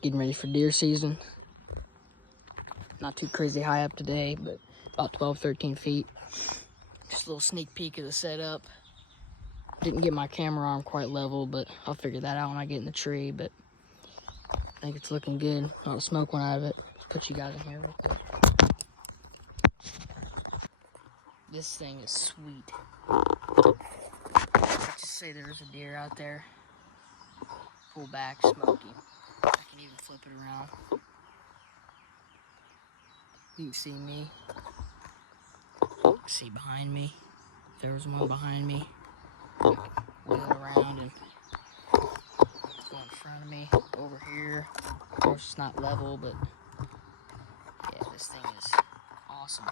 getting ready for deer season. Not too crazy high up today, but about 12, 13 feet. Just a little sneak peek of the setup. Didn't get my camera arm quite level, but I'll figure that out when I get in the tree. But I think it's looking good. Not smoke one out of it. Let's put you guys in here real quick. This thing is sweet. Let's just say there's a deer out there. Pull back, smoky. I can even flip it around. You can see me. See behind me. There was one behind me. Wheel around and go in front of me. Over here. Of course, it's not level, but yeah, this thing is awesome.